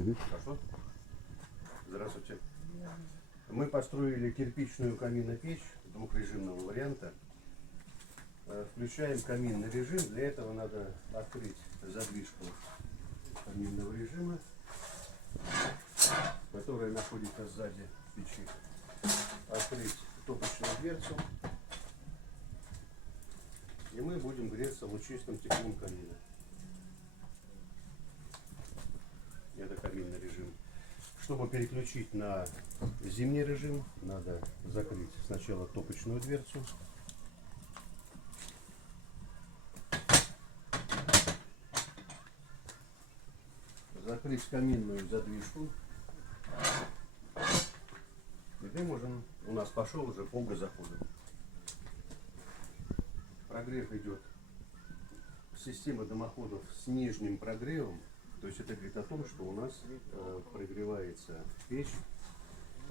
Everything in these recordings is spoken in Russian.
Хорошо? Здравствуйте. Мы построили кирпичную каминопечь двухрежимного варианта. Включаем каминный режим. Для этого надо открыть задвижку каминного режима, которая находится сзади печи. Открыть топочную дверцу. И мы будем греться лучистым теплом камина. Это каминный режим. Чтобы переключить на зимний режим, надо закрыть сначала топочную дверцу. Закрыть каминную задвижку. И мы можем, у нас пошел уже пол газохода. Прогрев идет система дымоходов с нижним прогревом. То есть это говорит о том, что у нас прогревается печь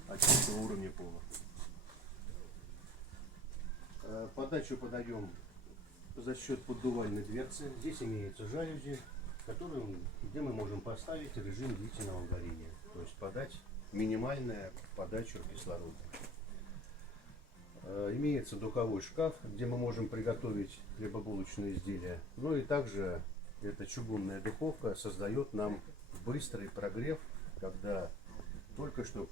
от чистого уровня пола. Подачу подаем за счет поддувальной дверцы. Здесь имеется жалюзи, где мы можем поставить режим длительного горения. То есть подать минимальную подачу кислорода. Имеется духовой шкаф, где мы можем приготовить хлебобулочные изделия. Ну и также эта чугунная духовка создает нам быстрый прогрев, когда только что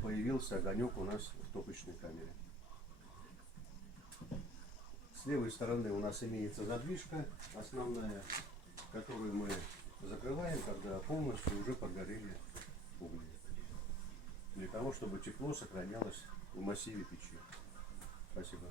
появился огонек у нас в топочной камере. С левой стороны у нас имеется задвижка основная, которую мы закрываем, когда полностью уже прогорели угли. Для того, чтобы тепло сохранялось в массиве печи. Спасибо.